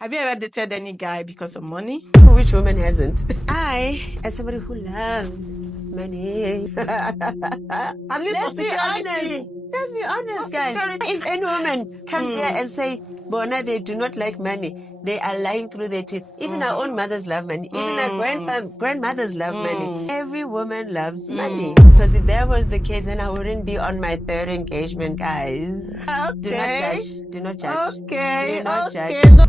Have you ever dated any guy because of money? Which woman hasn't? I, as somebody who loves money. At least for security. Let's be honest, guys. If any woman comes here and say, Bona, they do not like money, they are lying through their teeth. Even our own mothers love money. Even our grandmothers love money. Every woman loves money. Because if that was the case, then I wouldn't be on my third engagement, guys. Okay. Do not judge. Do not judge. Okay. Do not okay. judge.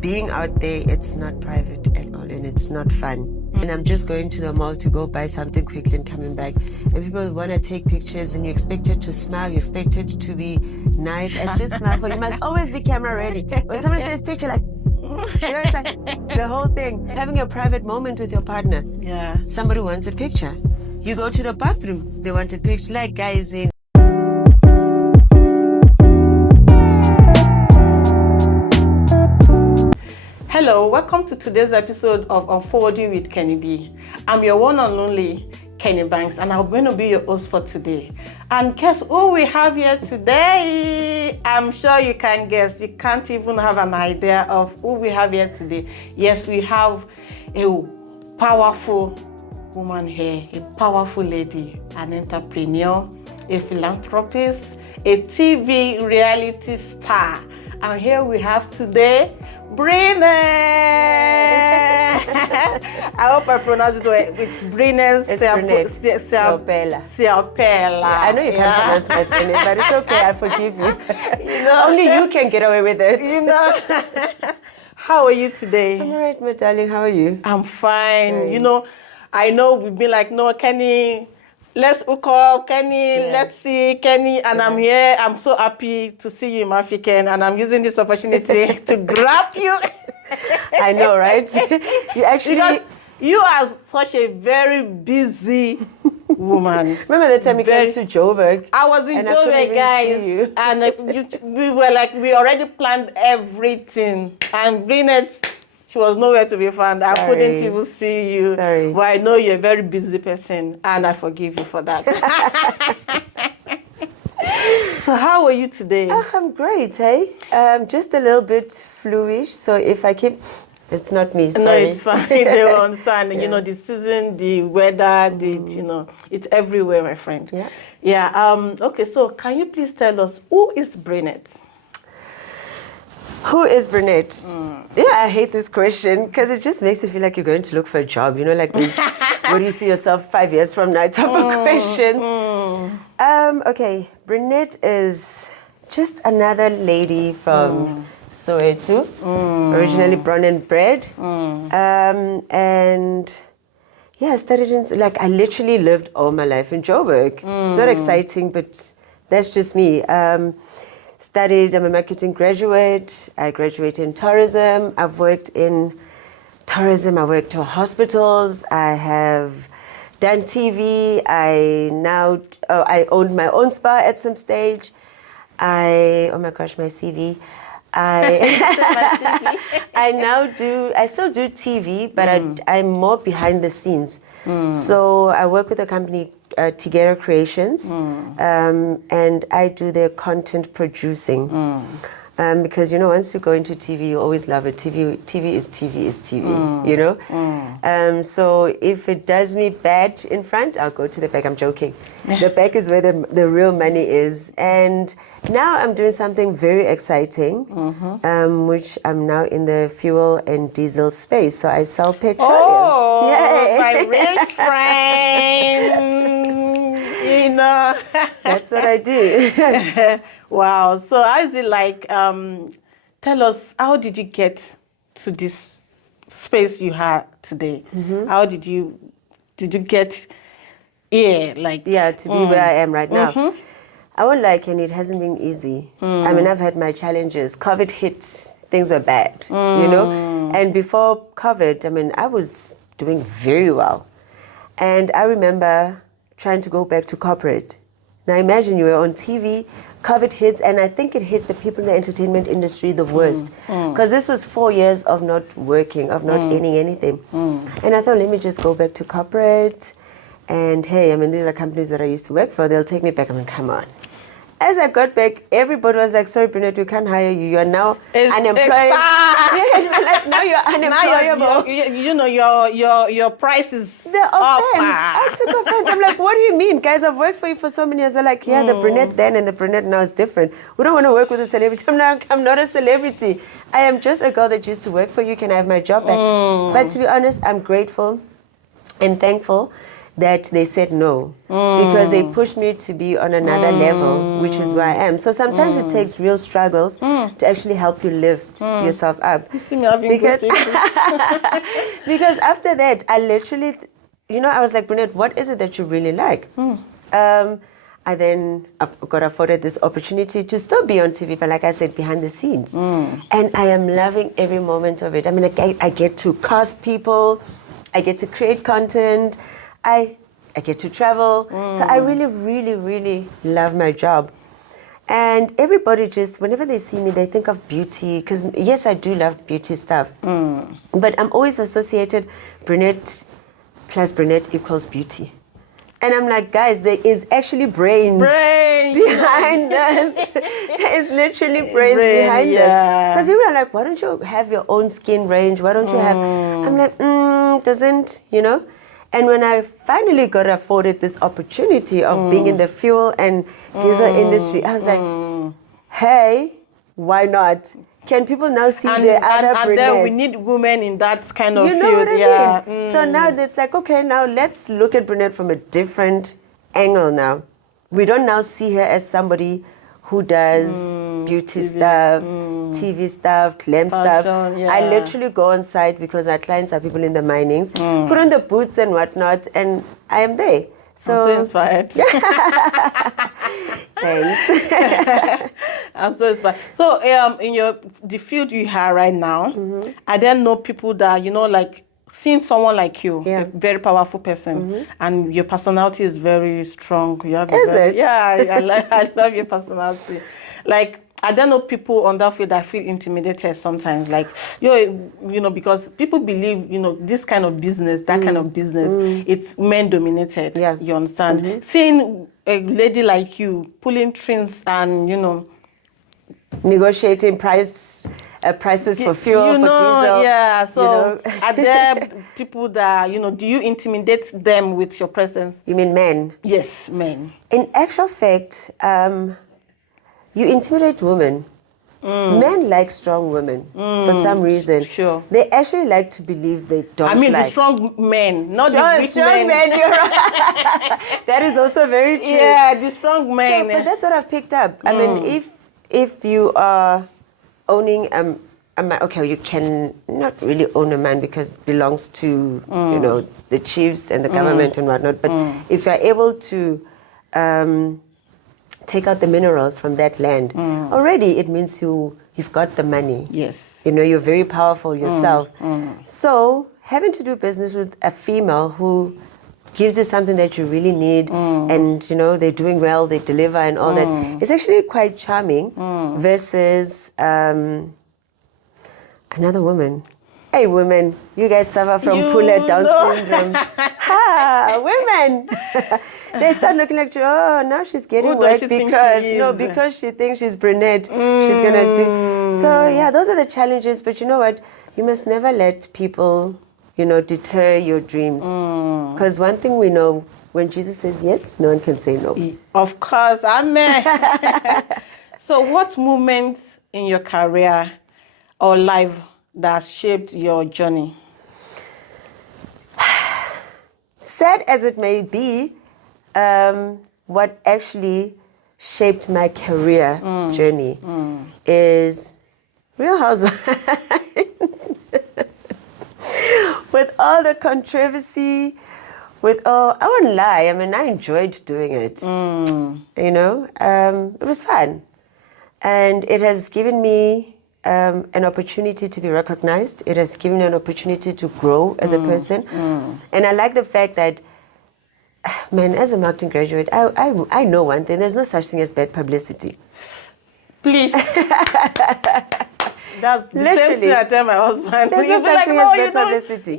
Being out there, it's not private at all and it's not fun. And I'm just going to the mall to go buy something quickly and coming back. And people want to take pictures and you expect it to smile, you expect it to be nice and just smile for you. Must always be camera ready. When someone says picture, like, you know, it's like the whole thing. Having a private moment with your partner. Yeah. Somebody wants a picture. You go to the bathroom, they want a picture. Like guys in Hello, welcome to today's episode of Unfolding with Kenny B. I'm your one and only Kenny Banks, and I'm going to be your host for today. And guess who we have here today? I'm sure you can guess. You can't even have an idea of who we have here today. Yes, we have a powerful woman here, a powerful lady, an entrepreneur, a philanthropist, a TV reality star. And here we have today Brinnette. I hope I pronounce it right with Brinnette. It's Brinnette. Seopela. Seopela. Yeah, I know you can't pronounce my surname, but it's okay. I forgive you. Only you can get away with it. How are you today? I'm all right, my darling. How are you? I'm fine. I know we've been like, no, Kenny, let's hook up, Kenny, let's see, Kenny, and I'm here. I'm so happy to see you in African, and I'm using this opportunity to grab you. I know, right? You actually... Because you are such a very busy woman. Remember the time you came to Joburg? I was in Joburg, guys, and we were like, we already planned everything, and Brinnette, she was nowhere to be found. Sorry. I couldn't even see you. Sorry. But I know you're a very busy person, and I forgive you for that. So how are you today? I'm great, hey? Just a little bit fluish, so if I keep... It's not me, sorry. No, it's fine. They will understand. Yeah. The season, the weather, it's everywhere, my friend. Yeah. Yeah. Okay, so can you please tell us, who is Brinnette? Who is Brinnette? Yeah, I hate this question because it just makes you feel like you're going to look for a job. You know, like these, where do you see yourself 5 years from now type of questions. Okay, Brinnette is just another lady from Soweto, originally born and bred. And yeah, I studied I literally lived all my life in Joburg. It's not exciting, but that's just me. Studied, I'm a marketing graduate. I graduated in tourism. I've worked in tourism. I worked in hospitals. I have done TV. I owned my own spa at some stage. Oh my gosh, my CV. I still do TV, but I'm more behind the scenes. So I work with a company, Tigera Creations, and I do their content producing. Because, once you go into TV, you always love it. TV is TV, So if it does me bad in front, I'll go to the back. I'm joking. The back is where the real money is. And now I'm doing something very exciting, which I'm now in the fuel and diesel space. So I sell petroleum. Oh, yay. My real friend, That's what I do. Wow. So how is it like, tell us, how did you get to this space you have today? How did you get here? To be where I am right now. I won't lie, Kenny, it hasn't been easy. I mean, I've had my challenges. COVID hit, things were bad, And before COVID, I mean, I was doing very well. And I remember trying to go back to corporate. Now imagine you were on TV, COVID hits, and I think it hit the people in the entertainment industry the worst. Because this was 4 years of not working, of not earning anything. And I thought, let me just go back to corporate. And hey, I mean, these are companies that I used to work for. They'll take me back. I mean, come on. as I got back, everybody was like, sorry, Brinnette, we can't hire you. You're now unemployed. Yes, like, now you're unemployable. Your price is the offense. I took offense. I'm like, what do you mean? Guys, I've worked for you for so many years. They're like, yeah, the Brinnette then and the Brinnette now is different. We don't want to work with a celebrity. I'm not a celebrity. I am just a girl that used to work for you. Can I have my job back? But to be honest, I'm grateful and thankful that they said no, because they pushed me to be on another level, which is where I am. So sometimes it takes real struggles to actually help you lift yourself up. You see me having because after that, I literally, I was like, Brinnette, what is it that you really like? I then got afforded this opportunity to still be on TV, but like I said, behind the scenes. And I am loving every moment of it. I mean, I get to cast people, I get to create content, I get to travel. So I really, really, really love my job. And everybody just, whenever they see me, they think of beauty. Because yes, I do love beauty stuff. But I'm always associated, Brinnette plus Brinnette equals beauty. And I'm like, guys, there is actually brains behind us. There is literally brains behind us. Because people are like, why don't you have your own skin range? Why don't you have... I'm like, doesn't, And when I finally got afforded this opportunity of being in the fuel and diesel industry, I was like, hey, why not? Can people now see the other Brinnette? And then we need women in that kind of field. What I mean? So now it's like, okay, now let's look at Brinnette from a different angle now. We don't now see her as somebody who does beauty stuff, TV stuff, glam stuff. I literally go on site because our clients are people in the minings, put on the boots and whatnot, and I am there. So, I'm so inspired. Thanks. I'm so inspired. So in the field you are right now, I then know people that, like seeing someone like you, a very powerful person, and your personality is very strong. You have it? Yeah, I love your personality. Like, I don't know people on that field that feel intimidated sometimes, like, because people believe, this kind of business, that kind of business, it's men dominated. Yeah. You understand? Seeing a lady like you pulling strings and, negotiating prices for fuel, for diesel. Yeah, so are there people that, do you intimidate them with your presence? You mean men? Yes, men. In actual fact, you intimidate women. Men like strong women for some reason. Sure. They actually like to believe they don't the strong men, not the weak strong men. You're right. That is also very true. Yeah, the strong men. So, but that's what I've picked up. I mean, if you are owning a man, okay, you can not really own a man because it belongs to the chiefs and the government and whatnot. But if you're able to take out the minerals from that land, already it means you've got the money. Yes. You're very powerful yourself. So having to do business with a female who gives you something that you really need, and they're doing well, they deliver and all that, it's actually quite charming versus another woman. Hey, women, you guys suffer from Puller Down syndrome. Women. They start looking like, now she's getting work because she thinks she's Brinnette. She's gonna do. So yeah, those are the challenges. But you know what? You must never let people, deter your dreams. Because one thing we know, when Jesus says yes, no one can say no. Of course, amen. So what moments in your career or life that shaped your journey? Sad as it may be, what actually shaped my career journey is Real Housewives. With all the controversy, I won't lie, I mean, I enjoyed doing it. It was fun. And it has given me an opportunity to be recognized. It has given me an opportunity to grow as a person. And I like the fact that, man, as a marketing graduate, I know one thing. There's no such thing as bad publicity. Please. That's the same thing I tell my husband. There's no such thing as bad publicity.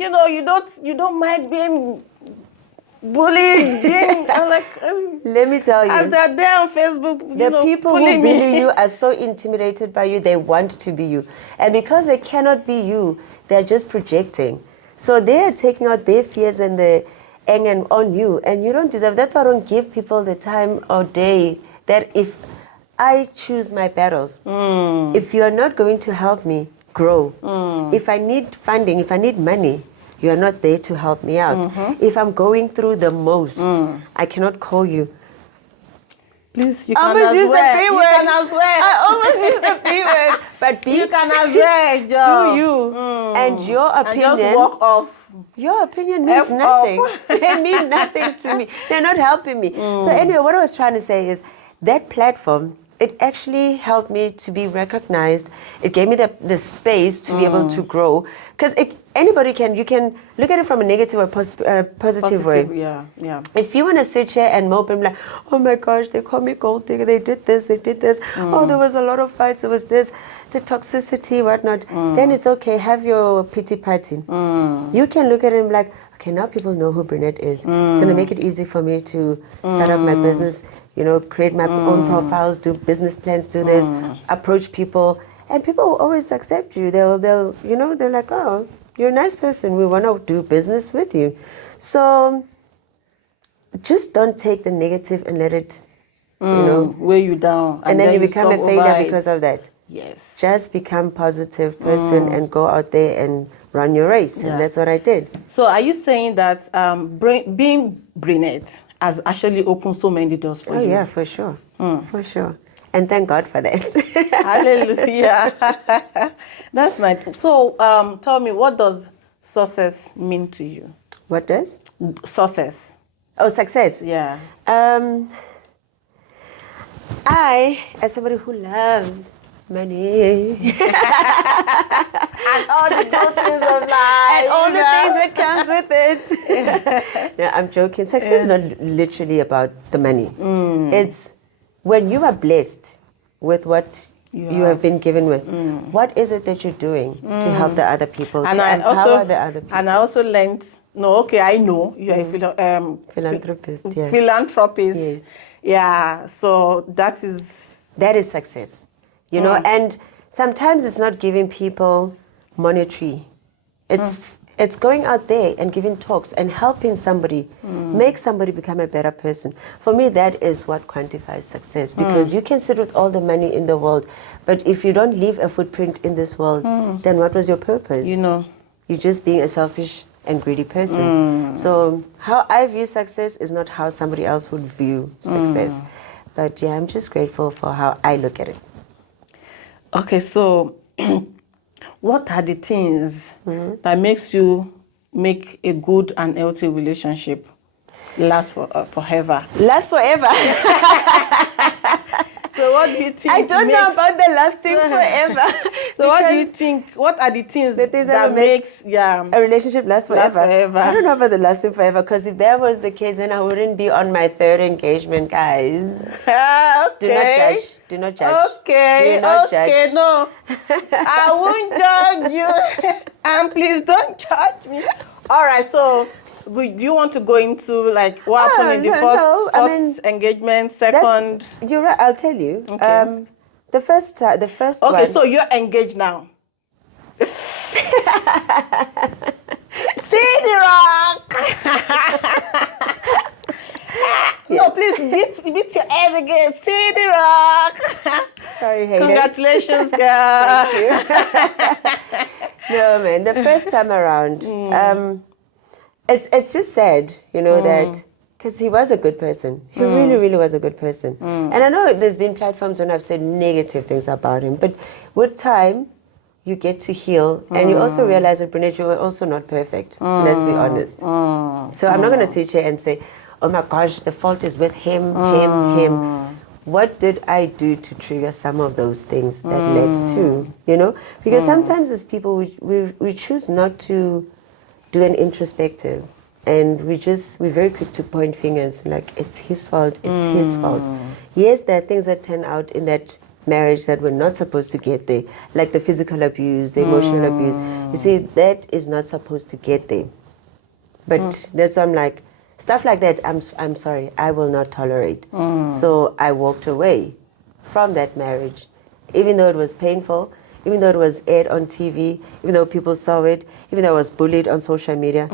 You don't mind being bullying. I'm like, Let me tell you. as they're there on Facebook, The people who bullying bully me. you are so intimidated by you, they want to be you. And because they cannot be you, they're just projecting. So they're taking out their fears and their anger on you, and you don't deserve. That's why I don't give people the time or day that if I choose my battles, if you're not going to help me grow, if I need funding, if I need money, you are not there to help me out. If I'm going through the most, I cannot call you. Please, you I can almost as use the well. B You word. can as well. I almost used the B word. But B, You can as well, do Joe. you. And your And opinion. just walk off. Your opinion means F up. nothing. They mean nothing to me. They're not helping me. So anyway, what I was trying to say is that platform, it actually helped me to be recognized. It gave me the space to be able to grow. Because anybody you can look at it from a negative or positive way. Yeah. If you want to sit here and mope and be like, oh my gosh, they call me gold digger, they did this. Oh, there was a lot of fights, there was this, the toxicity, whatnot. Then it's okay, have your pity party. You can look at it and be like, okay, now people know who Brinnette is. It's going to make it easy for me to start up my business, create my own profiles, do business plans, do this, approach people. And people will always accept you. They're like, oh, you're a nice person. We want to do business with you. So just don't take the negative and let it, weigh you down. and then you become a sob failure over it. because of that. Yes. Just become positive person and go out there and run your race. Yeah. And that's what I did. So are you saying that being Brinnette has actually opened so many doors for you? Oh, yeah, for sure. For sure. And thank God for that. Hallelujah. That's nice. So tell me, what does success mean to you? What does? Success. Oh, success. Yeah. I, as somebody who loves money And all the good things of life. and all the things that comes with it. No, I'm joking. Success is not literally about the money. It's when you are blessed with what you have been given with. What is it that you're doing to help the other people, And to I empower the other people? And I also learned, I know you're a Philanthropist, yeah. philanthropist. Yes. Yeah, so that is success. And sometimes it's not giving people monetary. It's going out there and giving talks and helping somebody, make somebody become a better person. For me, that is what quantifies success, because you can sit with all the money in the world, but if you don't leave a footprint in this world, then what was your purpose? You're just being a selfish and greedy person. So how I view success is not how somebody else would view success. But yeah, I'm just grateful for how I look at it. okay. So what are the things that makes you make a good and healthy relationship last forever? Last forever. So what do you think? I don't know about the lasting forever. So what do you think? What are the things that makes a relationship last forever? I don't know about the lasting forever, because if that was the case, then I wouldn't be on my third engagement, guys. Okay. Do not judge. Do not judge. Okay. Do not Okay. judge. No, I won't judge you, and please don't judge me. All right. So, do you want to go into like what happened in the first engagement, second? You're right. I'll tell you. Okay. The first Okay, one. so you're engaged now. See the rock. No, please beat your head again. See the rock. Sorry, haters. Congratulations, girl. Thank you. No, man. The first time around, it's just sad, that because he was a good person. He really, really was a good person. And I know there's been platforms when I've said negative things about him, but with time, you get to heal, and you also realize that, Brinnette, you were also not perfect. Let's be honest. So I'm not going to sit here and say, oh my gosh, the fault is with him. What did I do to trigger some of those things that led to, Because sometimes as people, we choose not to do an introspective, and we're very quick to point fingers, like it's his fault, it's his fault. Yes, there are things that turn out in that marriage that were not supposed to get there, like the physical abuse, the emotional abuse. You see, that is not supposed to get there. But that's why I'm like, Stuff like that, I'm sorry, I will not tolerate. So I walked away from that marriage, even though it was painful, even though it was aired on TV, even though people saw it, even though I was bullied on social media.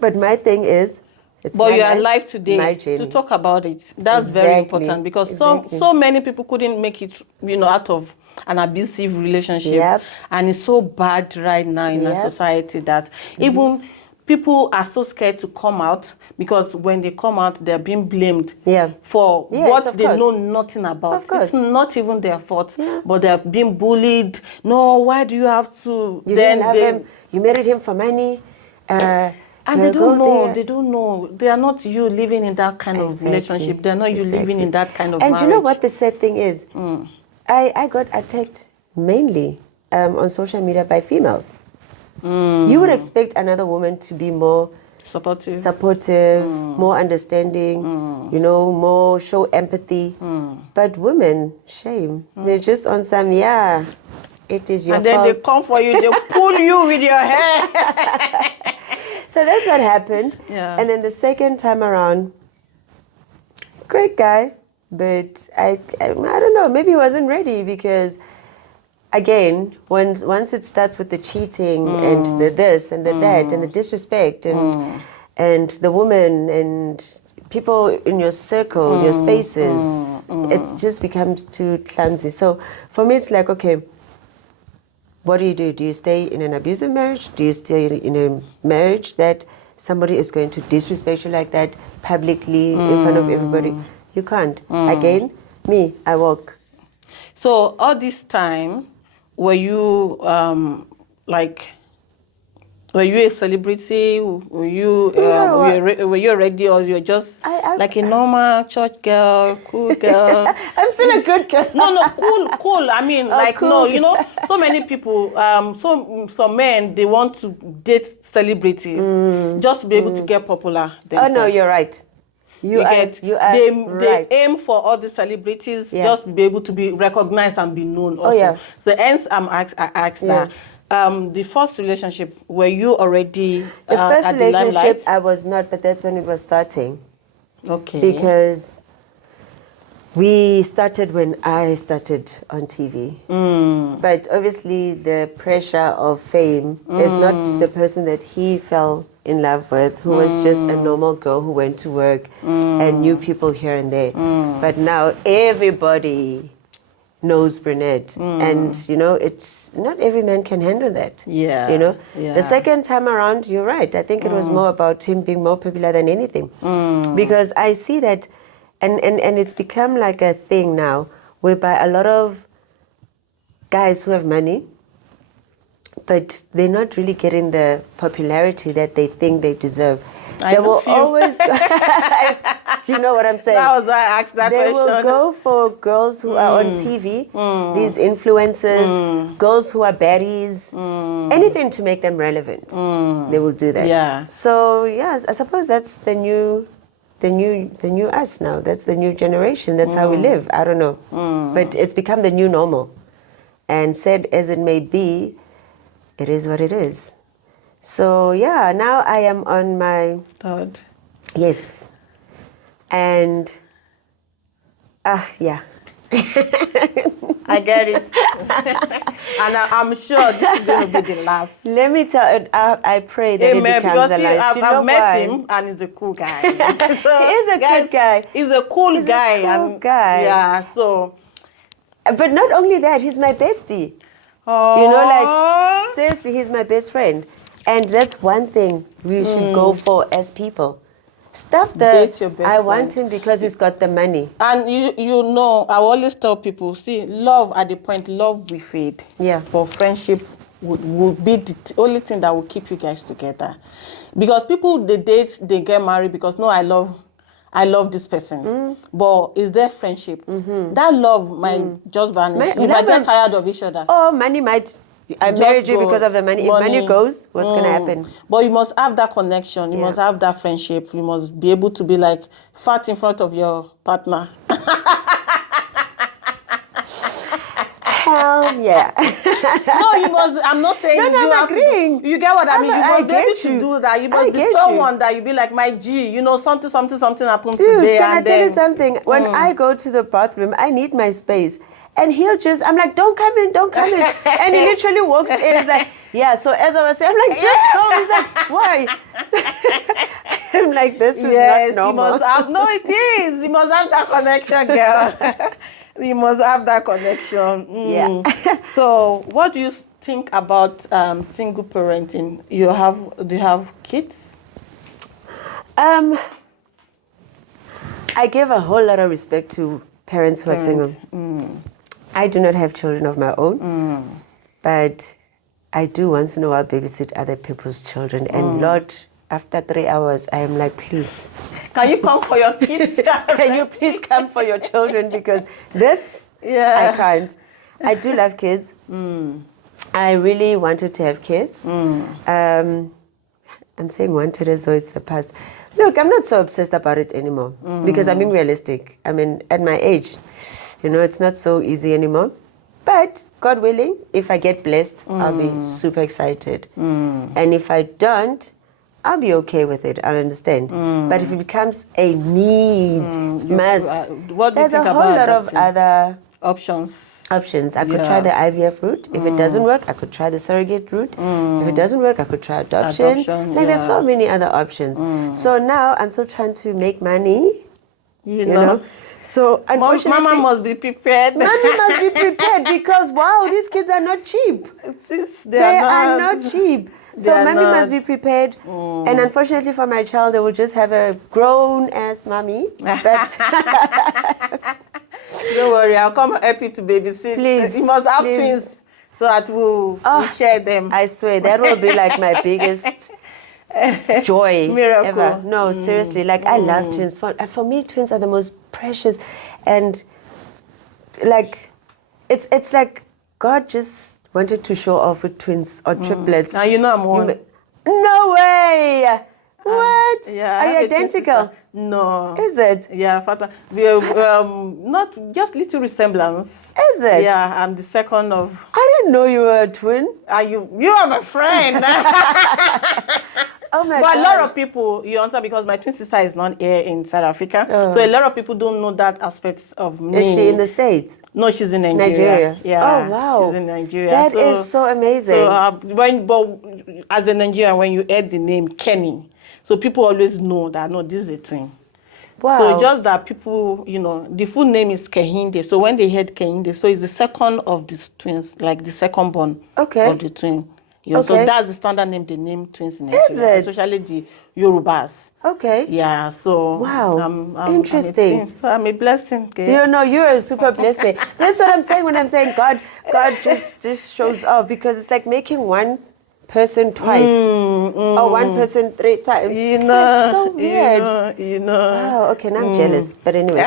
But my thing is, it's But my you are life, alive my today journey. to talk about it. That's very important, because so many people couldn't make it, out of an abusive relationship. Yep. And it's so bad right now in our society that even people are so scared to come out, because when they come out, they're being blamed for what they know nothing about. It's not even their fault, but they've been bullied. No, why do you have to? You didn't love him. You married him for money. And they don't know. They don't know. They are not you living in that kind of relationship. They're not you living in that kind of marriage. And you know what the sad thing is? I got attacked mainly on social media by females. You would expect another woman to be more supportive, more understanding, more show empathy. But women, shame. They're just on some, it is your fault. And then they come for you, they pull you with your hair. So that's what happened. Yeah. And then the second time around, great guy, but I don't know, maybe he wasn't ready, because again, once it starts with the cheating and the this and the that and the disrespect and the woman and people in your circle, your spaces, it just becomes too clumsy. So for me, it's like, okay, what do? Do you stay in an abusive marriage? Do you stay in a marriage that somebody is going to disrespect you like that publicly in front of everybody? You can't. Again, I walk. So all this time, were you were you a celebrity? Were you were you already, or you're just like a normal church girl, cool girl? I'm still a good girl. No, cool. I mean, cool. no, so many people, some men, they want to date celebrities just to be able to get popular themselves. Oh no, you're right. You are they aim for all the celebrities just to be able to be recognized and be known also. So hence I asked that. The first relationship, were you already the first at relationship? The limelight? I was not, but that's when it was starting. Okay. Because we started when I started on TV. But obviously the pressure of fame is not the person that he fell in love with, who was just a normal girl who went to work and knew people here and there. But now everybody knows Brinnette, and it's not every man can handle that. The second time around, you're right, I think it was more about him being more popular than anything, because I see that, and it's become like a thing now, whereby a lot of guys who have money, but they're not really getting the popularity that they think they deserve. They will always do you know what I'm saying? That was why I asked that question. They will go for girls who are on TV, these influencers, girls who are baddies, anything to make them relevant. They will do that. Yeah. So yes, I suppose that's the new us now. That's the new generation. That's how we live. I don't know. But it's become the new normal. And sad as it may be, it is what it is. So yeah, now I am on my third. Yes. And yeah. I get it. And I'm sure this is going to be the last. Let me tell you, I pray that it becomes the last. I've met him, and he's a cool guy. So, he is a good guy. He's a cool guy. Yeah, so. But not only that, he's my bestie. Oh. Seriously, he's my best friend. And that's one thing we should go for as people. Stuff that I want him because he's got the money. And I always tell people, see, love at the point, love will fade. Yeah. But friendship would be the only thing that will keep you guys together. Because people, they date, they get married because, no, I love this person. But is there friendship? That love might just vanish. You might get tired of each other. Oh, money might... I married you because of the money. If money goes, what's going to happen? But you must have that connection. You must have that friendship. You must be able to be like fat in front of your partner. Yeah. No, you must. I'm not saying No, you I'm have agreeing. to. You get what I mean? You I must be able get to you. do that. You I must be get you. someone that you be like, my G. You know, something happened Dude, today, can I and tell you then something? When I go to the bathroom, I need my space. And he'll just, I'm like, don't come in, don't come in. And he literally walks in. He's like, yeah, so as I was saying, I'm like, just go. He's like, why? I'm like, this is yes, not you normal. must have. No, it is. You must have that connection, girl. You must have that connection. Yeah. So, what do you think about single parenting? Do you have kids? I give a whole lot of respect to parents who are single. I do not have children of my own, but I do once in a while babysit other people's children. And Lord, after 3 hours, I am like, please, Can you come for your kids? can you please come for your children? Because this, Yeah. I can't. I do love kids. I really wanted to have kids. I'm saying wanted as though it's the past. Look, I'm not so obsessed about it anymore because I'm being realistic. I mean, at my age, it's not so easy anymore. But God willing, if I get blessed, I'll be super excited. And if I don't, I'll be okay with it. I'll understand. But if it becomes a need, must, what do you there's think a whole about lot of other options? I could try the IVF route. If it doesn't work, I could try the surrogate route. If it doesn't work, I could try adoption. There's so many other options. So now I'm still trying to make money, You know. So unfortunately, Mama must be prepared. Mommy must be prepared because wow, these kids are not cheap. They are not cheap. So mommy must be prepared. And unfortunately for my child, they will just have a grown ass mommy. But don't worry, I'll come help you to babysit. Please, you must have please. twins so that we'll share them. I swear that will be like my biggest joy Miracle. ever. No, seriously, like I love twins. For me, twins are the most precious, and like it's like God just wanted to show off with twins or triplets. Now you know I'm one. No way. What? Yeah, Are you identical? No. Is it? Yeah, Fata. We are not just little resemblance. Is it? Yeah, I'm the second of. I didn't know you were a twin. Are you? You are my friend. Oh my god. But a lot of people, you understand, because my twin sister is not here in South Africa. So a lot of people don't know that aspect of me. Is she in the States? No, she's in Nigeria. Yeah. Oh wow. She's in Nigeria. That is so amazing. So but as a Nigerian, when you heard the name Kenny, so people always know that no, this is a twin. Wow. So just that people, the full name is Kehinde. So when they heard Kehinde, so it's the second of these twins, like the second born of the twin. So that's the standard name they name twins in Nigeria, especially the Yorubas. Okay. Yeah, so wow. Interesting. So I'm a blessing. Okay? You're a super blessing. That's what I'm saying when I'm saying God just shows off, because it's like making one person twice or one person 3 times. It's like so weird. Wow, okay, now I'm jealous. But anyway,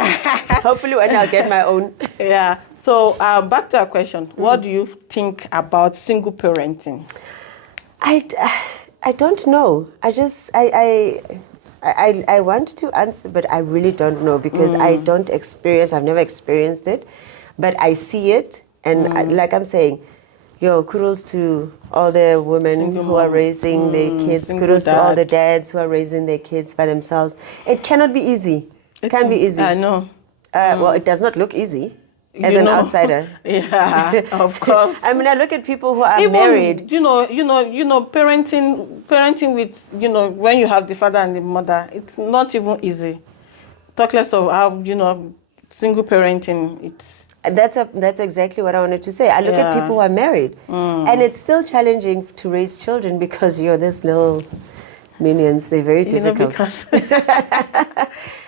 hopefully when I'll get my own. Yeah. So back to our question. What do you think about single parenting? I don't know. I want to answer, but I really don't know, because I've never experienced it, but I see it. And like I'm saying, kudos to all the women who are raising their kids. Kudos to all the dads who are raising their kids by themselves. It cannot be easy. It can't be easy. I know. Well, it does not look easy. As an outsider. Yeah, of course. I mean, I look at people who are married. Parenting with, when you have the father and the mother, it's not even easy. Talk less of how, single parenting, That's exactly what I wanted to say. I look at people who are married, and it's still challenging to raise children because you're this little minions. They're very difficult.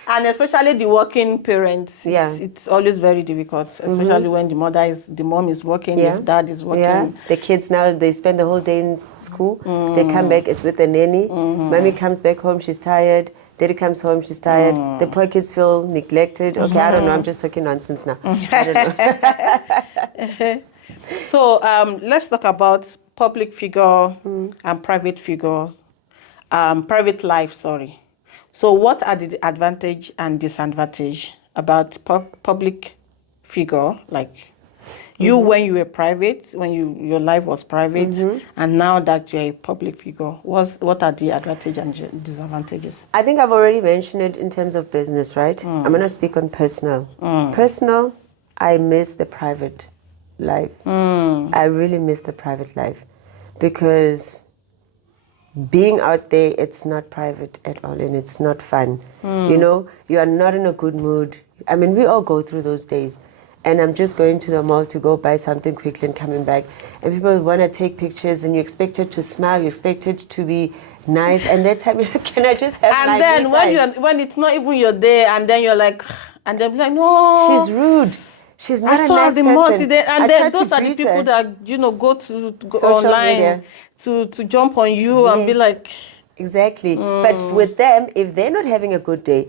And especially the working parents, it's always very difficult, especially when the mom is working, the dad is working. Yeah, the kids now, they spend the whole day in school. They come back, it's with the nanny. Mommy comes back home, she's tired. Daddy comes home, she's tired. The poor kids feel neglected. Okay, I don't know, I'm just talking nonsense now. I don't know. So let's talk about public figure and private figures. Private life, sorry. So what are the advantage and disadvantage about public figure, like You, when you were private, when your life was private, and now that you're a public figure, what are the advantages and disadvantages? I think I've already mentioned it in terms of business, right? I'm going to speak on personal. Personal, I miss the private life. I really miss the private life because being out there, it's not private at all and it's not fun. You know, you are not in a good mood. I mean, we all go through those days. And I'm just going to the mall to go buy something quickly and coming back. And people want to take pictures and you expect it to smile, you expect it to be nice. And that time, can I just have my And me then time? when it's not even your day, and then you're like, and they're like, no. She's rude. She's not I a saw nice the person. and then those are the people that, go Social online media. to jump on you and be Yes. like. Exactly. But with them, if they're not having a good day,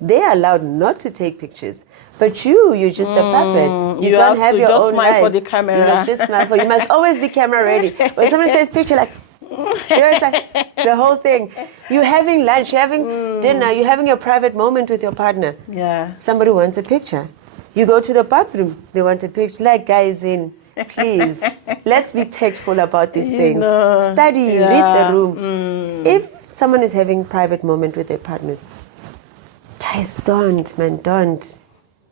they're allowed not to take pictures. But you're just a puppet. You don't have your just own smile life. for the camera. You must just smile for. You must always be camera ready. When somebody says picture, like, it's like the whole thing. You're having lunch, you're having dinner, you're having your private moment with your partner. Yeah. Somebody wants a picture. You go to the bathroom, they want a picture. Like, guys, please, let's be tactful about these things. Study, read the room. If someone is having private moment with their partners, guys, don't.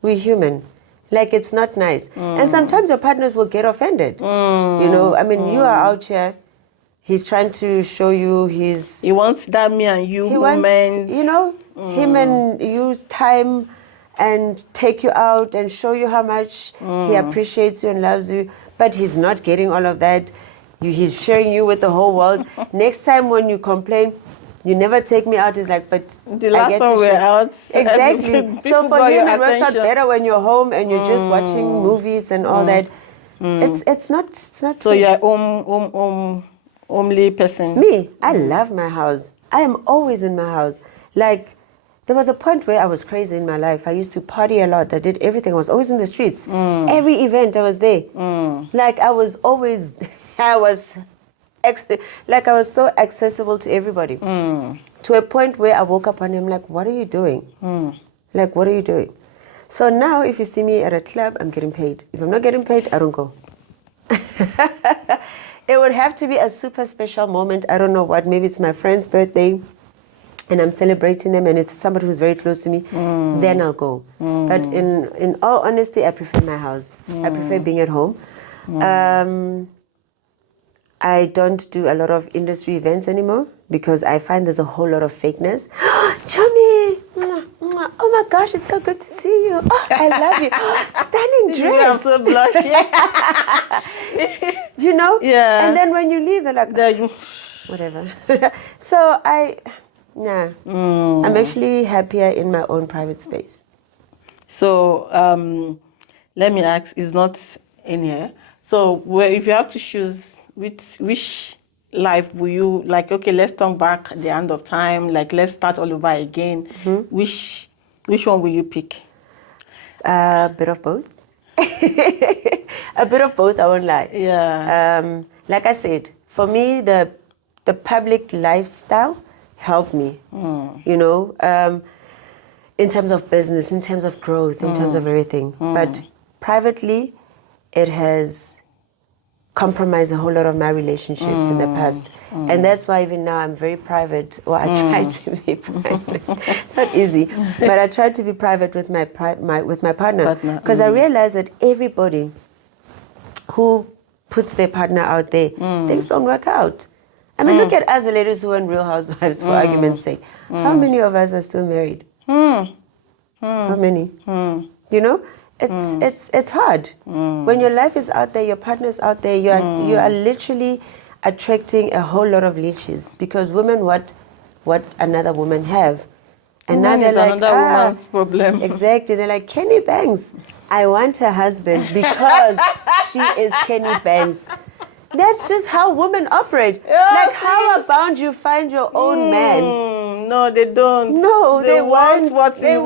We're human. Like, it's not nice. And sometimes your partners will get offended. You know, I mean, you are out here, he's trying to show you he wants that me and you moment. Wants, you know, him and use time and take you out and show you how much he appreciates you and loves you. But he's not getting all of that. He's sharing you with the whole world. Next time when you complain, you never take me out. He's like, but the last time we're out. Exactly. So for him, it works out better when you're home and you're just watching movies and all that. It's not. So fair. you're homely person. Me, I love my house. I am always in my house. Like, there was a point where I was crazy in my life. I used to party a lot. I did everything. I was always in the streets. Every event, I was there. Like, I was always, I was so accessible to everybody. To a point where I woke up and I'm like, what are you doing? Like, what are you doing? So now, if you see me at a club, I'm getting paid. If I'm not getting paid, I don't go. It would have to be a super special moment. I don't know what. Maybe it's my friend's birthday and I'm celebrating them and it's somebody who's very close to me. Then I'll go. But in all honesty, I prefer my house. I prefer being at home. I don't do a lot of industry events anymore because I find there's a whole lot of fakeness. Chummy! Oh my gosh, it's so good to see you. Oh, I love you. Stunning dress. I'm so blushing. You know? Yeah. And then when you leave, they're like, whatever. So I'm actually happier in my own private space. So let me ask, it's not in here. So if you have to choose which life will you, like, okay, let's turn back at the end of time, like, let's start all over again. Which one will you pick? A bit of both. A bit of both, I won't lie. Yeah. Like I said, for me, the public lifestyle helped me, you know, in terms of business, in terms of growth, in terms of everything. But privately, it has compromised a whole lot of my relationships in the past. And that's why even now I'm very private, or I try to be private. It's not easy, but I try to be private with my partner. Because I realize that everybody who puts their partner out there, things don't work out. I mean, look at us, the ladies who are in Real Housewives, for argument's sake. How many of us are still married? How many? You know? It's hard. When your life is out there, your partner's out there, you are literally attracting a whole lot of leeches because women what another woman have. And now they're like, another woman's problem. Exactly. They're like, Kenny Banks. I want a husband because she is Kenny Banks. That's just how women operate. Like, how about you find your own man? No, they don't. No, they want what you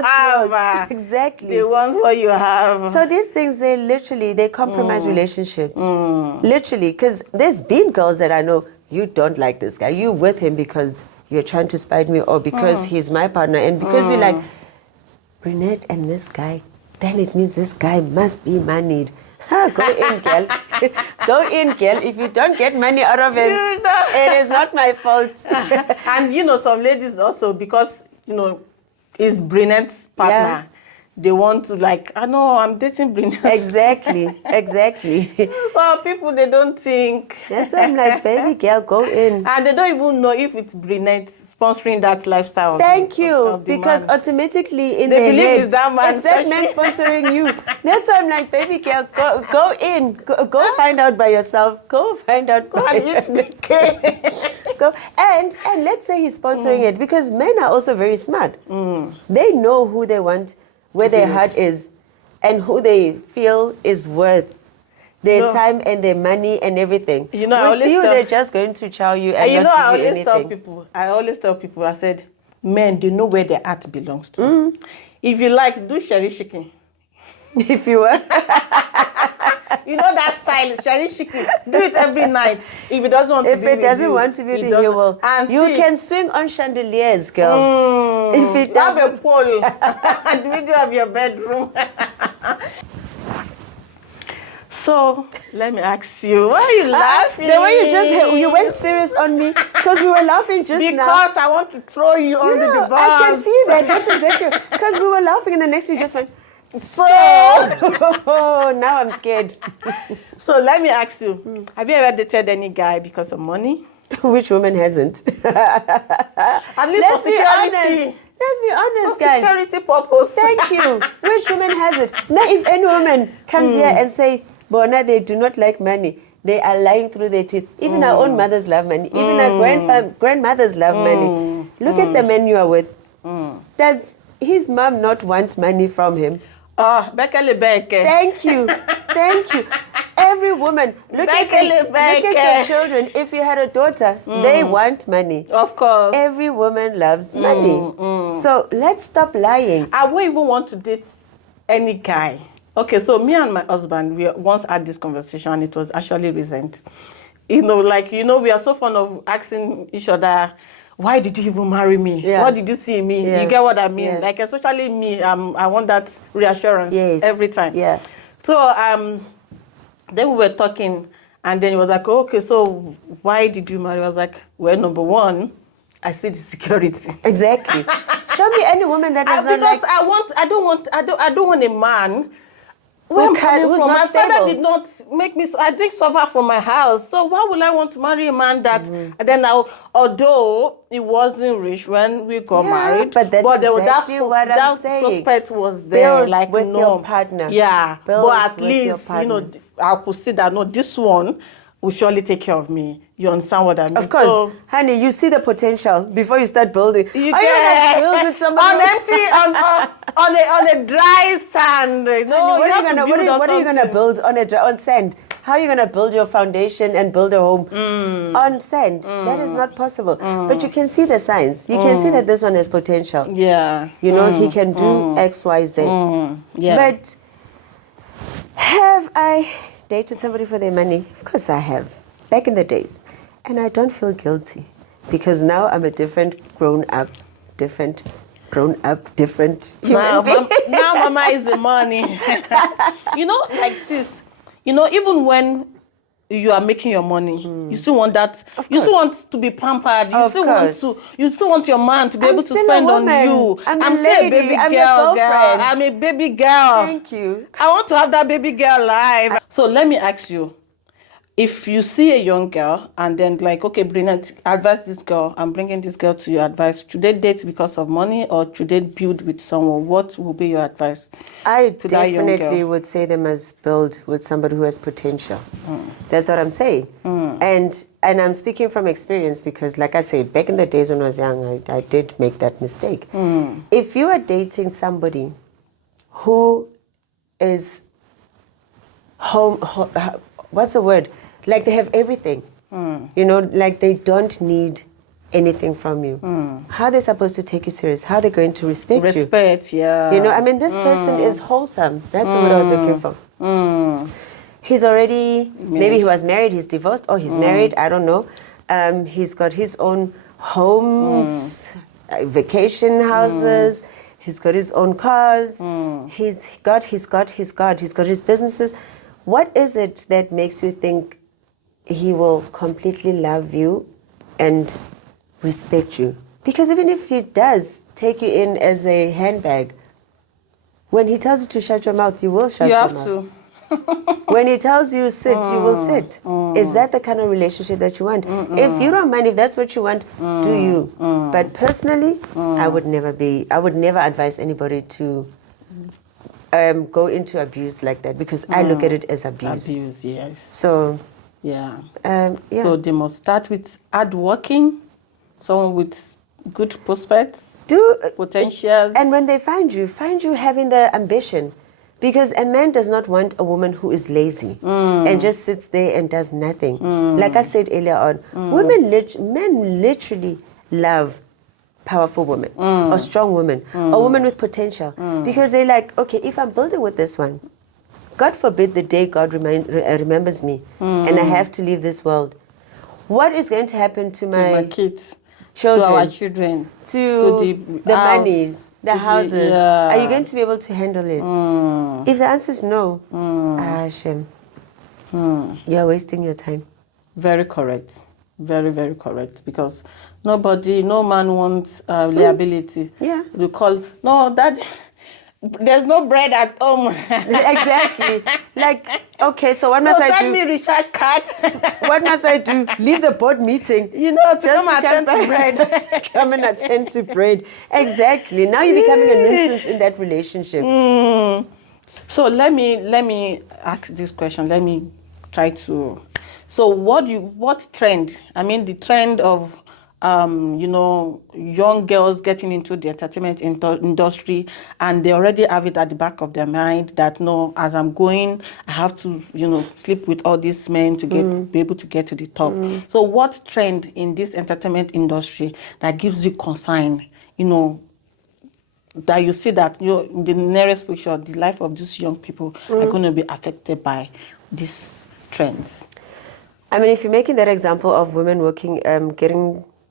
have. Yours. Exactly. They want what you have. So these things, they compromise relationships. Literally, because there's been girls that I know, you don't like this guy. You're with him because you're trying to spite me or because he's my partner. And because you're like, Brinnette and this guy, then it means this guy must be moneyed. Go in, girl. Go in, girl. If you don't get money out of him, it is not my fault. And some ladies also, because is Brinnette's partner. They want to I know I'm dating Brinnette. Exactly. So people, they don't think. That's why I'm like, baby girl, go in. And they don't even know if it's Brinnette sponsoring that lifestyle. Thank you, of the because man. automatically in They their believe head, it's that man. It's that man sponsoring you. That's why I'm like, baby girl, go in. Go find out by yourself. Go find out. Go and eat the cake. Go and let's say he's sponsoring it, because men are also very smart. They know who they want, where their heart is, and who they feel is worth their time and their money and everything. With you, they're just going to chow you and not give you anything. I always tell people, I said, men, they know where their heart belongs to. If you like, do sherry chicken. If you were. That style, sherry chicken. Do it every night. If it doesn't want to be with you. If it doesn't want to be with you, you can swing on chandeliers, girl. If it doesn't. Have a pole and video of your bedroom. So, let me ask you, why are you laughing? The way you went serious on me, because we were laughing just now. Because I want to throw you under the bus. I can see that. That's exactly. Because we were laughing and the next you just went, so. Now I'm scared. So let me ask you, have you ever dated any guy because of money? Which woman hasn't? At least for security. Let's be honest, guys. For security purpose. Thank you. Which woman has it? Now, if any woman comes here and say, Bona, they do not like money, they are lying through their teeth. Even our own mothers love money. Even our grandmothers love money. Look at the man you are with. Does his mom not want money from him? Oh, Bekele Beke. Thank you. Every woman, look at your children. If you had a daughter, they want money. Of course. Every woman loves money. So let's stop lying. I won't even want to date any guy. Okay, so me and my husband, we once had this conversation, and it was actually recent. We are so fond of asking each other, why did you even marry me? Yeah. What did you see in me? Yeah. You get what I mean? Yeah. Especially me, I want that reassurance every time. Yeah. So then we were talking, and then he was like, okay, so why did you marry? I was like, well, number one, I see the security. Exactly. Show me any woman that does not like. Because I don't want a man. Where I'm coming from, my father did not make me. I did suffer from my house. So why would I want to marry a man that? And then although he wasn't rich when we got married, but that's exactly what I'm saying. That prospect was there, Build with your partner. Yeah, Build but at with least your I could see that this one will surely take care of me. You understand what I mean? Of course, honey, you see the potential before you start building. You can build with somebody on a dry sand. No, what are you gonna build on sand? How are you gonna build your foundation and build a home on sand? That is not possible. But you can see the signs. You can see that this one has potential. Yeah. He can do X, Y, Z. Yeah. But have I dated somebody for their money? Of course I have. Back in the days. And I don't feel guilty, because now I'm a different grown-up human being. Now mama is the money. Sis, even when you are making your money, you still want that. You still want to be pampered. You still want your man to be able to spend on you. I'm still a baby girl. I'm a baby girl. Thank you. I want to have that baby girl life. So let me ask you, if you see a young girl and then okay, Brinnette, advise this girl, I'm bringing this girl to your advice. Should they date because of money, or should they build with someone? What will be your advice? I definitely would say they must build with somebody who has potential. That's what I'm saying. And I'm speaking from experience, because like I said, back in the days when I was young, I did make that mistake. If you are dating somebody who is what's the word? Like they have everything, like they don't need anything from you. How are they supposed to take you serious? How are they going to respect you? Yeah. This person is wholesome. That's what I was looking for. He's already, maybe he was married, he's divorced, or he's married, I don't know. He's got his own homes, vacation houses, he's got his own cars, he's got his businesses. What is it that makes you think he will completely love you and respect you? Because even if he does take you in as a handbag, when he tells you to shut your mouth, you will shut your mouth. You have to. When he tells you sit, you will sit. Is that the kind of relationship that you want? If you don't mind, if that's what you want, do you. But personally, I would never advise anybody to go into abuse like that, because I look at it as abuse. Abuse, yes. So, yeah. yeah. So they must start with hard working, someone with good prospects, potentials. And when they find you having the ambition. Because a man does not want a woman who is lazy and just sits there and does nothing. Like I said earlier on, men literally love powerful women or strong women or women with potential. Because they're like, okay, if I'm building with this one, God forbid the day God remembers me and I have to leave this world, what is going to happen to my kids? Children, to our children, to the house, money, the houses. Are you going to be able to handle it? If the answer is no, Shem, you are wasting your time. Very correct. Very, very correct. Because no man wants liability. Yeah. You call, no, that... There's no bread at home. Exactly. Like, okay, so what must I do? Send me Richard card. What must I do? Leave the board meeting. To come attend to bread. Come and attend to bread. Exactly. Now you're becoming a nuisance in that relationship. So let me ask this question. Let me try to. So what trend? I mean, the trend of young girls getting into the entertainment industry, and they already have it at the back of their mind that, no, as I'm going, I have to, sleep with all these men to be able to get to the top. So what trend in this entertainment industry that gives you concern, that you see that in the nearest future, the life of these young people are going to be affected by these trends? I mean, if you're making that example of women working,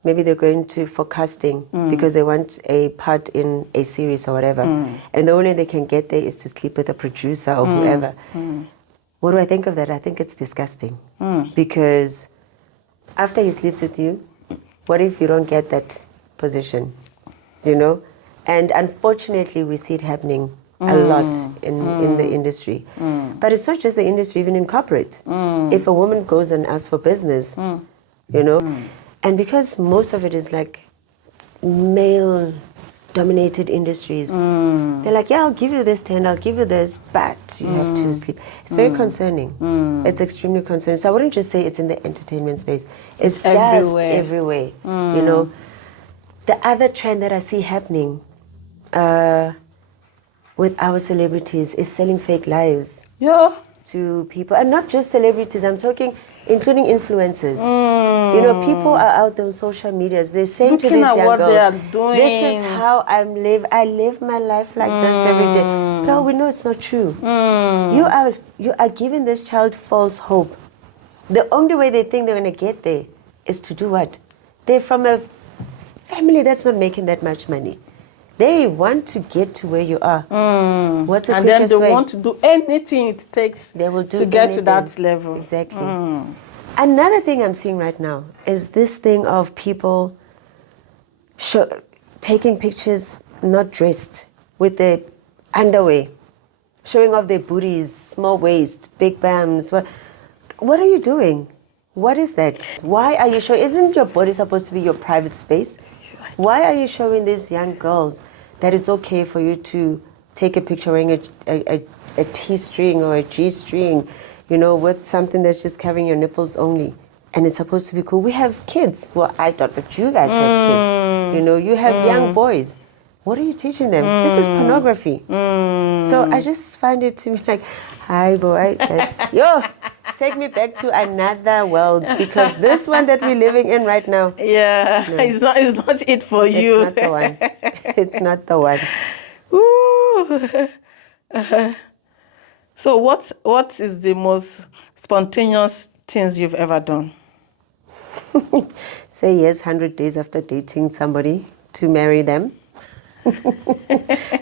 maybe they're going for casting because they want a part in a series or whatever. And the only way they can get there is to sleep with a producer or whoever. What do I think of that? I think it's disgusting. Because after he sleeps with you, what if you don't get that position? And unfortunately, we see it happening a lot in the industry. But it's not just the industry, even in corporate. If a woman goes and asks for business, and because most of it is like male-dominated industries, they're like, yeah, I'll give you this 10, I'll give you this, but you have to sleep. It's very concerning. It's extremely concerning. So I wouldn't just say it's in the entertainment space. It's just everywhere. The other trend that I see happening with our celebrities is selling fake lives to people. And not just celebrities, I'm talking including influencers. People are out there on social medias. They're saying to these young girls, they are doing. This is how I live my life like this every day. Girl, we know it's not true. You are giving this child false hope. The only way they think they're going to get there is to do what? They're from a family that's not making that much money. They want to get to where you are. What's the quickest way? And then they want to do anything it takes to get to that level. Exactly. Another thing I'm seeing right now is this thing of people taking pictures not dressed with their underwear, showing off their booties, small waist, big bams. What are you doing? What is that? Why are you showing? Isn't your body supposed to be your private space? Why are you showing these young girls that it's okay for you to take a picture wearing a T-string or a G-string, with something that's just covering your nipples only, and it's supposed to be cool? We have kids. Well, I thought, but you guys have kids. You have young boys. What are you teaching them? This is pornography. So I just find it to be like, hi, boy. Yes. Take me back to another world, because this one that we're living in right now. Yeah, no. It's not it for you. It's not the one. It's not the one. Ooh. So what is the most spontaneous things you've ever done? Say yes 100 days after dating somebody to marry them.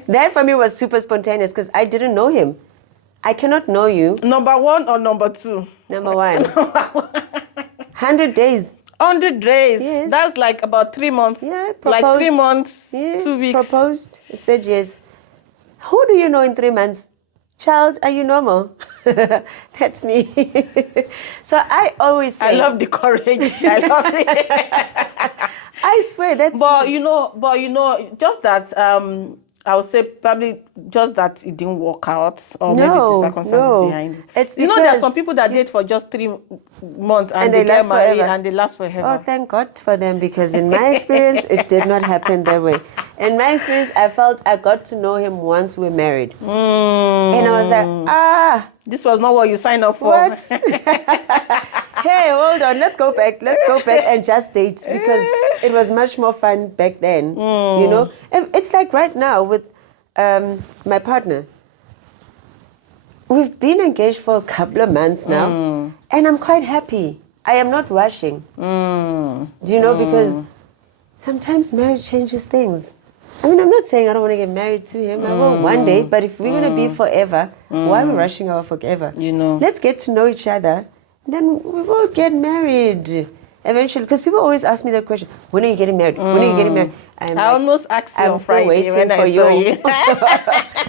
That for me was super spontaneous because I didn't know him. I cannot know you. Number 1 or number 2? Number 1. 100 days. 100 days. Yes. That's like about 3 months. Yeah, like proposed. 3 months, Yeah, 2 weeks. proposed. He said yes. Who do you know in 3 months? Child, are you normal? That's me. So I always say. I love the courage. I love it. I swear that's. But you know, just that I would say probably just that it didn't work out, or maybe the circumstances behind it. It's you know, there are some people that date for just 3 months and they get married and they last forever. Oh, thank God for them, because in my experience, it did not happen that way. In my experience, I felt I got to know him once we married. And I was like, this was not what you signed up for. What? Hey, hold on, let's go back and just date, because it was much more fun back then, you know? And it's like right now with my partner. We've been engaged for a couple of months now, and I'm quite happy. I am not rushing. Do you know, because sometimes marriage changes things. I mean, I'm not saying I don't want to get married to him. I will one day, but if we're going to be forever, why are we rushing our forever? You know. Let's get to know each other, then we will get married eventually. Because people always ask me that question, when are you getting married? When are you getting married? I almost asked you on Friday waiting when for I saw you.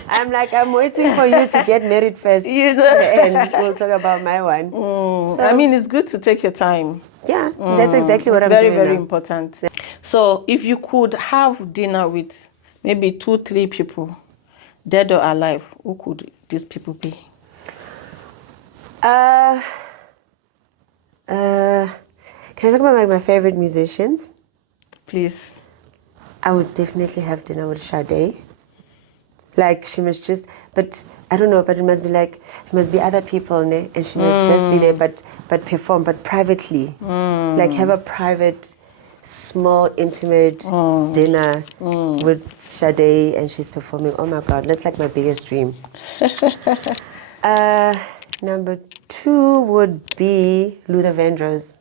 I'm like, I'm waiting for you to get married first. You know. And we'll talk about my one. So, I mean, it's good to take your time. Yeah, that's exactly what I'm very, doing very now. important. So if you could have dinner with maybe 2-3 people, dead or alive, who could these people be? Can I talk about my favorite musicians? Please. I would definitely have dinner with Sade. Like, she must just, but I don't know, but it must be like, it must be other people, and she must just be there, but perform, but privately. Like, have a private, small, intimate dinner with Sade, and she's performing. Oh my God, that's like my biggest dream. Number 2 would be Luther Vandross.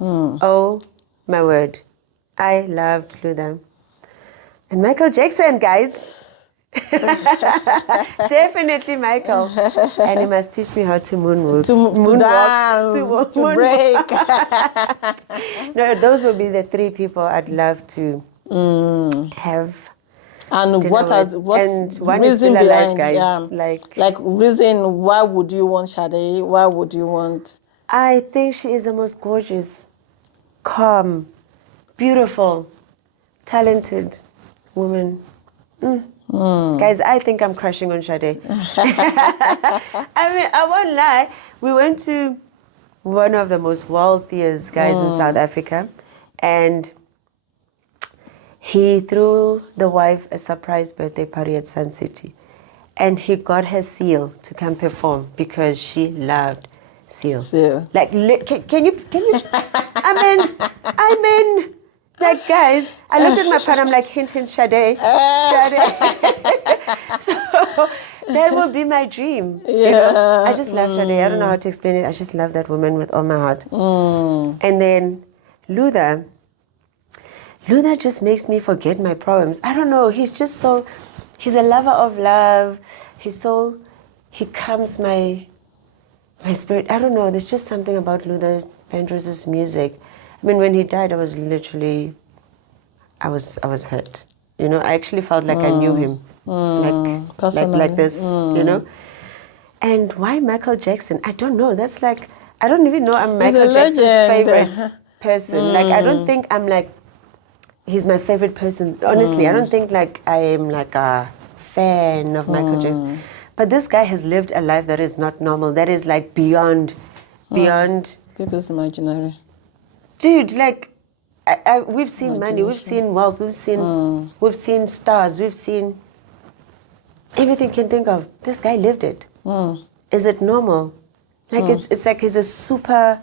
Oh my word, I loved Luther. And Michael Jackson, guys. Definitely Michael. And he must teach me how to moonwalk. To dance, to break. No, those would be the 3 people I'd love to have. And what's one reason is still alive, behind, guys. like reason why would you want Sade? Why would you want? I think she is the most gorgeous, calm, beautiful, talented woman. Guys, I think I'm crushing on Sade. I mean, I won't lie. We went to one of the most wealthiest guys in South Africa, and he threw the wife a surprise birthday party at Sun City, and he got her seal to come perform because she loved seal. Like, can you? I mean. Like, guys, I looked at my partner, I'm like, hint, hint, Sade. Sade. So that would be my dream. Yeah. You know? I just love Sade. I don't know how to explain it. I just love that woman with all my heart. And then Luther just makes me forget my problems. I don't know. He's just so, he's a lover of love. He calms my spirit. I don't know. There's just something about Luther Vandross's music. I mean, when he died, I was literally, I was hurt. You know, I actually felt like I knew him, like this, you know. And why Michael Jackson? I don't know. That's like, I don't even know I'm Michael Jackson's favorite person. Like, I don't think I'm like, he's my favorite person. Honestly, I don't think like I am like a fan of Michael Jackson. But this guy has lived a life that is not normal. That is like beyond people's imaginary. Dude, like, we've seen money, we've seen wealth, we've seen stars, we've seen everything you can think of. This guy lived it. Is it normal? Like, it's like he's a super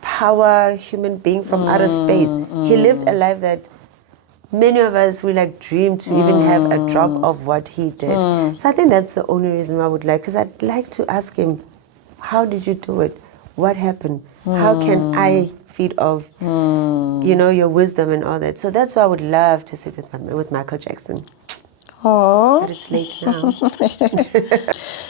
power human being from outer space. He lived a life that many of us would like dream to even have a drop of what he did. So I think that's the only reason why I would like, because I'd like to ask him, how did you do it? What happened? How can I feed off, you know, your wisdom and all that? So that's why I would love to sit with Michael Jackson. Oh. But it's late now.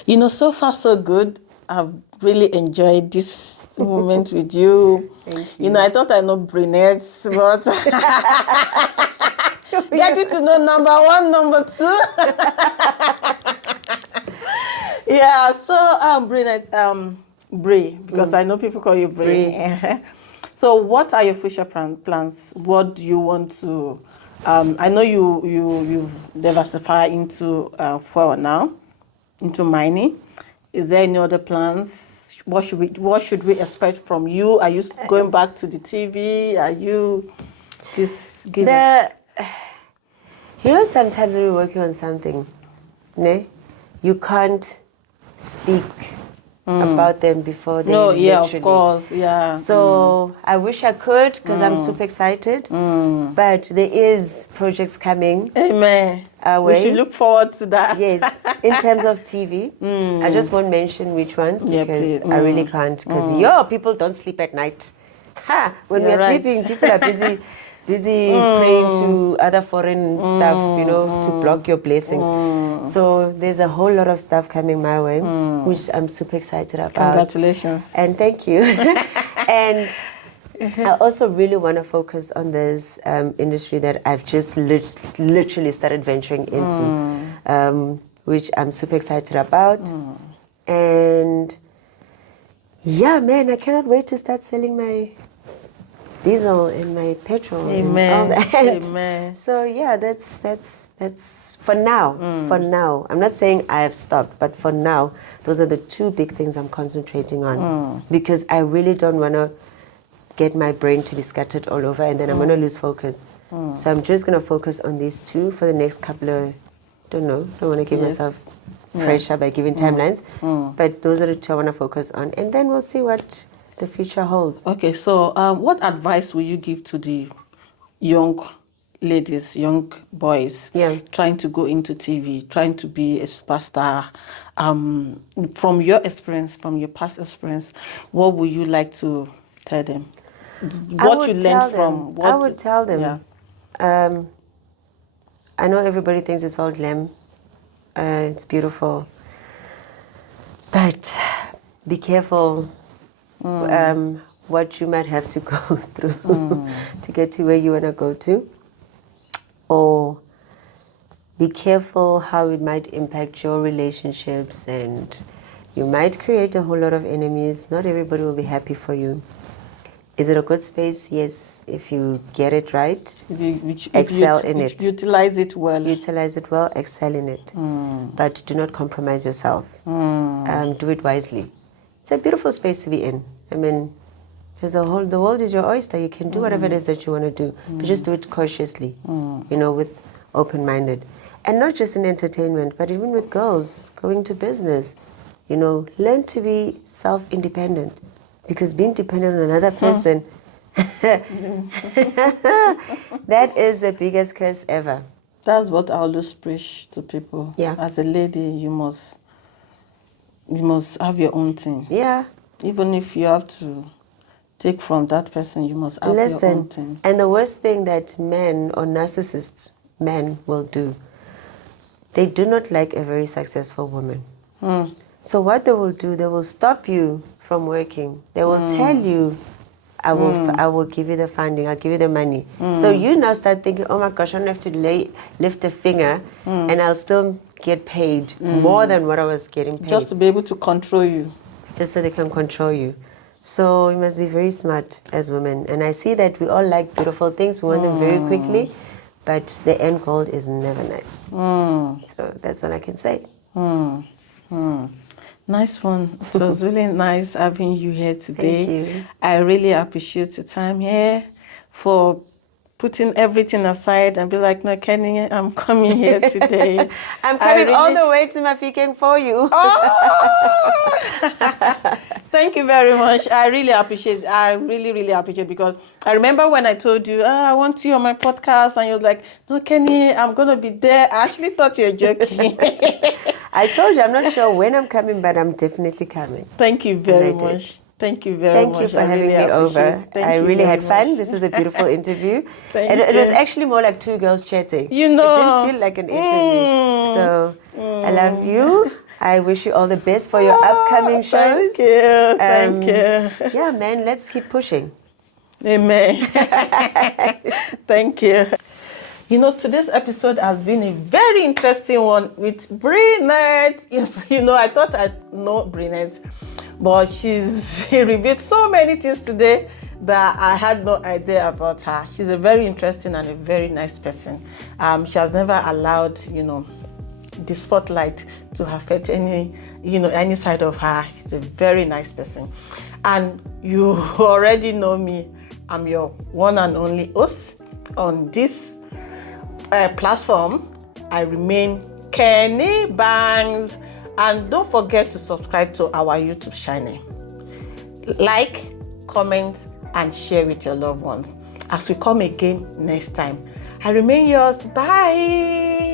You know, so far so good. I've really enjoyed this moment with you. Thank You know, I thought I know Brinnette, but getting to know number one, number two. Yeah, so Brinnette, Brie, because I know people call you Brie. So what are your future plans? What do you want to I know you've diversified into for now, into mining. Is there any other plans? What should we expect from you? Are you going back to the TV? Are you please give us? You know, sometimes when you're working on something, ne, you can't speak about them before they No, yeah, literally. of course, yeah. So I wish I could because I'm super excited. But there is projects coming Amen. our We way. should look forward to that. Yes, in terms of TV. I just won't mention which ones Yeah, because please. I really can't. Because people don't sleep at night. Ha! When You're we're right. sleeping, people are busy praying to other foreign stuff, to block your blessings. So there's a whole lot of stuff coming my way, which I'm super excited about. Congratulations. And thank you. And I also really want to focus on this industry that I've just literally started venturing into, which I'm super excited about. And yeah, man, I cannot wait to start selling my diesel and my petrol and all that. Amen. So yeah, that's for now. For now, I'm not saying I have stopped, but for now, those are the two big things I'm concentrating on because I really don't want to get my brain to be scattered all over and then I'm going to lose focus. So I'm just going to focus on these two for the next couple of, don't want to give myself pressure by giving timelines, but those are the two I want to focus on and then we'll see what the future holds. Okay, so what advice will you give to the young ladies, young boys trying to go into TV, trying to be a superstar? From your experience, from your past experience, what would you like to tell them? What you learned from? I would tell them. I know everybody thinks it's all glam. It's beautiful. But be careful what you might have to go through to get to where you want to go to. Or be careful how it might impact your relationships and you might create a whole lot of enemies. Not everybody will be happy for you. Is it a good space? Yes. If you get it right, excel in it. Utilize it well. Utilize it well, excel in it. But do not compromise yourself. Do it wisely. It's a beautiful space to be in. I mean, the world is your oyster. You can do whatever it is that you want to do, but just do it cautiously, with open-minded. And not just in entertainment, but even with girls, going to business. Learn to be self-independent. Because being dependent on another person, that is the biggest curse ever. That's what I always preach to people. Yeah. As a lady, you must have your own thing. Yeah. Even if you have to take from that person, you must have your own thing. And the worst thing that men or narcissist men will do, they do not like a very successful woman. So what they will do, they will stop you from working. They will tell you, I will give you the funding, I'll give you the money. So you now start thinking, oh my gosh, I don't have to lift a finger and I'll still get paid more than what I was getting paid. Just to be able to control you. Just so they can control you. So you must be very smart as women. And I see that we all like beautiful things, we want them very quickly, but the end goal is never nice. So that's all I can say. Nice one. It was really nice having you here today. Thank you. I really appreciate your time here for putting everything aside and be like, no, Kenny, I'm coming here today. I'm coming all the way to Mafikeng for you. Thank you very much. I really appreciate it. I really, really appreciate it because I remember when I told you, I want you on my podcast, and you were like, no, Kenny, I'm going to be there. I actually thought you were joking. I told you, I'm not sure when I'm coming, but I'm definitely coming. Thank you very much. Thank you very much. Thank you for having me over. I really had fun. This was a beautiful interview. It was actually more like two girls chatting. You know. It didn't feel like an interview. So I love you. I wish you all the best for your upcoming shows. Thank you. Thank you. Yeah, man, let's keep pushing. Amen. Thank you. You know, today's episode has been a very interesting one with Brinnette. Yes, you know, I thought I know Brinnette, but she revealed so many things today that I had no idea about her. She's a very interesting and a very nice person. She has never allowed, you know, the spotlight to affect any side of her. She's a very nice person. And you already know me. I'm your one and only host on this platform. I remain Kenny Banks. And don't forget to subscribe to our YouTube channel. Like, comment, and share with your loved ones. As we come again next time, I remain yours. Bye.